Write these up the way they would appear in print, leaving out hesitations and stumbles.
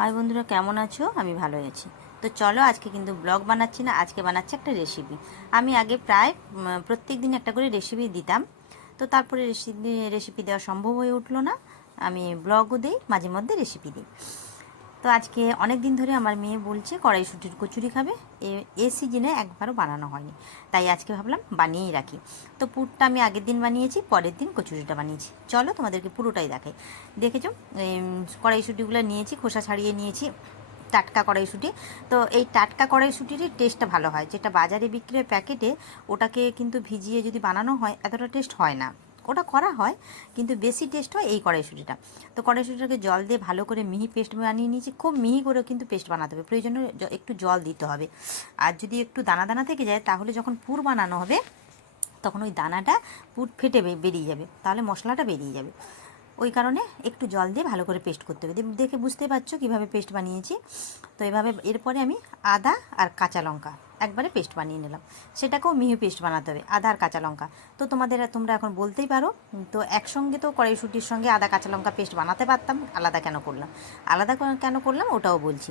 High বন্ধুরা, কেমন আছো? আমি ভালোই আছি। তো চলো, আজকে কিন্তু ব্লগ বানাচ্ছি না, আজকে বানাচ্ছি একটা রেসিপি। আমি আগে প্রায় প্রত্যেক দিন একটা করে রেসিপি দিতাম, তো তারপরে রেসিপি দেওয়া সম্ভব হয়ে উঠলো না। আমি ব্লগও দিই, মাঝে মধ্যে রেসিপি দিই। তো আজকে অনেক দিন ধরে আমার মেয়ে বলছে কড়াইশুঁটির কচুরি খাবে। এ সিজনে একবারও বানানো হয়নি, তাই আজকে ভাবলাম বানিয়েই রাখি। তো পুরটা আমি আগের দিন বানিয়েছি, পরের দিন কচুরিটা বানিয়েছি। চলো তোমাদেরকে পুরোটাই দেখাই। দেখেছো, কড়াইশুঁটিগুলো নিয়েছি, খোসা ছাড়িয়ে নিয়েছি, টাটকা কড়াইশুঁটি। তো এই টাটকা কড়াইশুঁটিরই টেস্টটা ভালো হয়। যেটা বাজারে বিক্রি হয় প্যাকেটে, ওটাকে কিন্তু ভিজিয়ে যদি বানানো হয় এতটা টেস্ট হয় না। ওটা করা হয়, কিন্তু বেশি টেস্ট হয় এই কড়াইশুঁটিটা। তো কড়াইশুঁটিটাকে জল দিয়ে ভালো করে মিহি পেস্ট বানিয়ে নিয়েছি। খুব মিহি করে কিন্তু পেস্ট বানাতে হবে, প্রয়োজনে একটু জল দিতে হবে। আর যদি একটু দানা দানা থেকে যায়, তাহলে যখন পুর বানানো হবে তখন ওই দানাটা পুর ফেটে বেরিয়ে যাবে, তাহলে মশলাটা বেরিয়ে যাবে। ওই কারণে একটু জল দিয়ে ভালো করে পেস্ট করতে হবে। দেখে বুঝতে পারছো কীভাবে পেস্ট বানিয়েছি। তো এভাবে এরপরে আমি আদা আর কাঁচা লঙ্কা একবারে পেস্ট বানিয়ে নিলাম। সেটাকেও মিহি পেস্ট বানাতে হবে, আদা আর কাঁচা লঙ্কা। তো তোমরা এখন বলতেই পারো, তো একসঙ্গে তো কড়াইশুঁটির সঙ্গে আদা কাঁচা লঙ্কা পেস্ট বানাতে পারতাম, আলাদা কেন করলাম? আলাদা কেন করলাম ওটাও বলছি।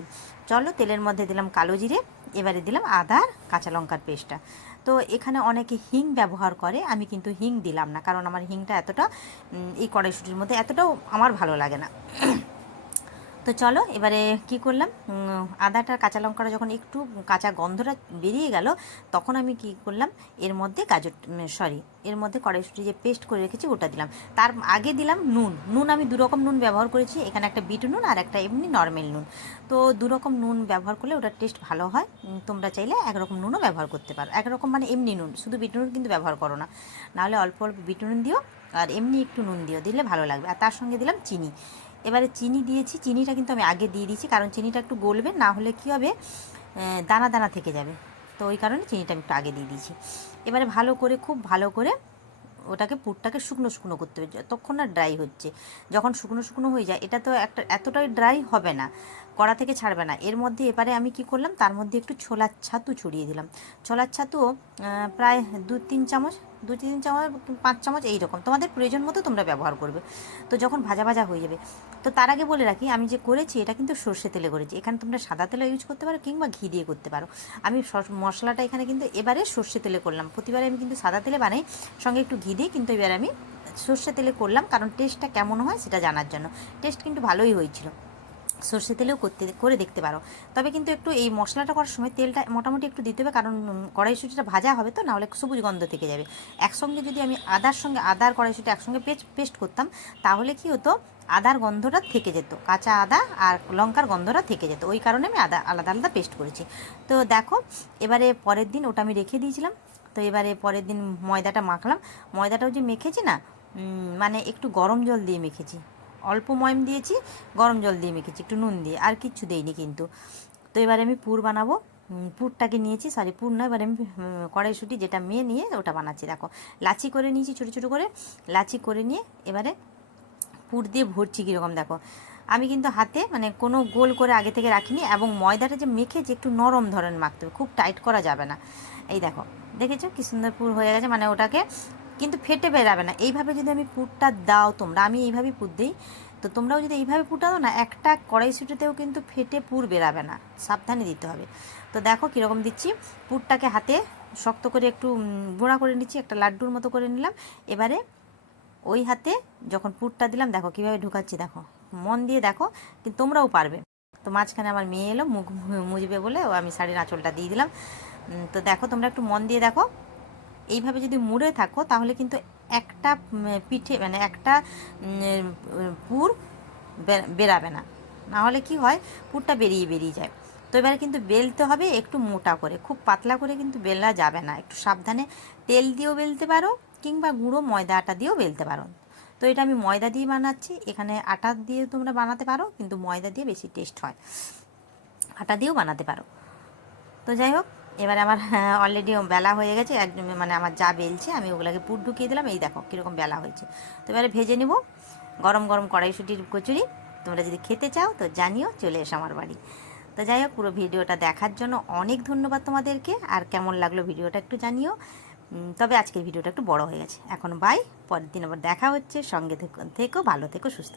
চলো, তেলের মধ্যে দিলাম কালো জিরে, এবারে দিলাম আদা আর কাঁচা লঙ্কার পেস্টটা। তো এখানে অনেকে হিং ব্যবহার করে, আমি কিন্তু হিং দিলাম না, কারণ আমার হিংটা এতটা এই কড়াইশুঁটির মধ্যে এতটাও আমার ভালো লাগে না। তো চলো, এবারে কি করলাম, আদাটা কাঁচা লঙ্কাটা যখন একটু কাঁচা গন্ধটা বেরিয়ে গেল, তখন আমি কি করলাম, এর মধ্যে কড়াইশুঁটি যে পেস্ট করে রেখেছি ওটা দিলাম। তার আগে দিলাম নুন। আমি দুরকম নুন ব্যবহার করেছি এখানে, একটা বিট নুন আর একটা এমনি নর্মাল নুন। তো দুরকম নুন ব্যবহার করলে ওটার টেস্ট ভালো হয়। তোমরা চাইলে একরকম নুনও ব্যবহার করতে পারো, একরকম মানে এমনি নুন, শুধু বিট নুন কিন্তু ব্যবহার করো না। নাহলে অল্প অল্প বিট নুন দিও, আর এমনি একটু নুন দিও, দিলে ভালো লাগবে। আর তার সঙ্গে দিলাম চিনি। এবারে চিনি দিয়েছি, চিনিটা কিন্তু আমি আগে দিয়ে দিয়েছি, কারণ চিনিটা একটু গলবে, না হলে কী হবে, দানা দানা থেকে যাবে। তো ওই কারণে চিনিটা আমি একটু আগে দিয়ে দিয়েছি। এবারে ভালো করে, খুব ভালো করে ওটাকে পুরটাকে শুকনো শুকনো করতে হবে, যতক্ষণ না ড্রাই হচ্ছে। যখন শুকনো শুকনো হয়ে যায়, এটা তো একটা এতটাই ড্রাই হবে না, কড়া থেকে ছাড়বে না। এর মধ্যে এবারে আমি কি করলাম, তার মধ্যে একটু ছোলার ছাতু ছড়িয়ে দিলাম। ছোলার ছাতুও প্রায় 2-3 চামচ, 2-3 চামচ, 5 চামচ এইরকম, তোমাদের প্রয়োজন মতো তোমরা ব্যবহার করবে। তো যখন ভাজা ভাজা হয়ে যাবে, তো তার আগে বলে রাখি, আমি যে করেছি এটা কিন্তু সর্ষে তেলে করেছি। এখানে তোমরা সাদা তেলও ইউজ করতে পারো, কিংবা ঘি দিয়ে করতে পারো। আমি মশলাটা এখানে কিন্তু এবারে সর্ষে তেলে করলাম। প্রতিবারে আমি কিন্তু সাদা তেলে বানাই, সঙ্গে একটু ঘি দিই, কিন্তু এবার আমি সর্ষে তেলে করলাম, কারণ টেস্টটা কেমন হয় সেটা জানার জন্য। টেস্ট কিন্তু ভালোই হয়েছিল, সর্ষে তেলেও করে দেখতে পারো। তবে কিন্তু একটু এই মশলাটা করার সময় তেলটা মোটামুটি একটু দিতে হবে, কারণ কড়াইশুঁটিটা ভাজা হবে, তো নাহলে সবুজ গন্ধ থেকে যাবে। একসঙ্গে যদি আমি আদার কড়াইশুঁটি একসঙ্গে পেস্ট করতাম, তাহলে কি হতো, আদার গন্ধটা থেকে যেত, কাঁচা আদা আর লঙ্কার গন্ধটা থেকে যেত। ওই কারণে আমি আলাদা আলাদা পেস্ট করেছি। তো দেখো, এবারে পরের দিন ওটা আমি রেখে দিয়েছিলাম। তো এবারে পরের দিন ময়দাটা মাখলাম। ময়দাটাও যে মেখেছি না, মানে একটু গরম জল দিয়ে মেখেছি, অল্প ময়ম দিয়েছি, গরম জল দিয়ে মেখেছি, একটু নুন দিয়ে, আর কিচ্ছু দেইনি কিন্তু। তো এবারে আমি পুর বানাবো। পুরটাকে নিয়েছি, পুর না, এবারে আমি কড়াইশুঁটি যেটা মেয়ে নিয়ে ওটা বানাচ্ছি। দেখো, লাচি করে নিয়েছি, ছোটো ছোটো করে লাচি করে নিয়ে এবারে পুর দিয়ে ভরছি। কীরকম দেখো, আমি কিন্তু হাতে মানে কোনো গোল করে আগে থেকে রাখিনি, এবং ময়দাটা যে মেখেছি একটু নরম ধরনের মাখতে হবে, খুব টাইট করা যাবে না। এই দেখো, দেখেছো কি সুন্দর পুর হয়ে গেছে, মানে ওটাকে কিন্তু ফেটে বেরাবে না। এইভাবে যদি আমি পুরটা দাও তোমরা, আমি এইভাবেই পুর দিই, তো তোমরাও যদি এইভাবে পুরটা দাও না, একটা কড়াইশুঁটিতেও কিন্তু ফেটে পুর বেরাবে না, সাবধানে দিতে হবে। তো দেখো কীরকম দিচ্ছি, পুরটাকে হাতে শক্ত করে একটু গুঁড়া করে নিচ্ছি, একটা লাড্ডুর মতো করে নিলাম। এবারে ওই হাতে যখন পুরটা দিলাম, দেখো কীভাবে ঢুকাচ্ছি, দেখো মন দিয়ে দেখো, কিন্তু তোমরাও পারবে। তো মাঝখানে আমার মেয়ে এলো মুখ মুজবে বলে, ও আমি শাড়ির আঁচলটা দিয়ে দিলাম। তো দেখো, তোমরা একটু মন দিয়ে দেখো, এইভাবে যদি মুড়ে থাকো, তাহলে কিন্তু একটা পিঠে মানে একটা পুর বেরাবে না। নাহলে কি হয়, পুরটা বেরিয়ে যায়। তো এবারে কিন্তু বেলতে হবে একটু মোটা করে, খুব পাতলা করে কিন্তু বেলা যাবে না, একটু সাবধানে তেল দিয়েও বেলতে পারো, কিংবা গুঁড়ো ময়দা আটা দিয়েও বেলতে পারো। তো এটা আমি ময়দা দিয়ে বানাচ্ছি, এখানে আটা দিয়ে তোমরা বানাতে পারো, কিন্তু ময়দা দিয়ে বেশি টেস্ট হয়, আটা দিয়েও বানাতে পারো। তো যাই হোক, এবারে আমার অলরেডি বেলা হয়ে গেছে, একদম মানে আমার যা বেলছে আমি ওগুলোকে পুর ঢুকিয়ে দিলাম। এই দেখো কীরকম বেলা হয়েছে। তো এবারে ভেজে নেব গরম গরম কড়াইশুঁটির কচুরি। তোমরা যদি খেতে চাও তো জানিও, চলে এসো আমার বাড়ি। তো যাই হোক, পুরো ভিডিওটা দেখার জন্য অনেক ধন্যবাদ তোমাদেরকে, আর কেমন লাগলো ভিডিওটা একটু জানিও। তবে আজকের ভিডিওটা একটু বড় হয়ে গেছে, এখন বাই, পরের দিন আবার দেখা হচ্ছে। সঙ্গে থেকো, ভালো থেকো, সুস্থ থেকো।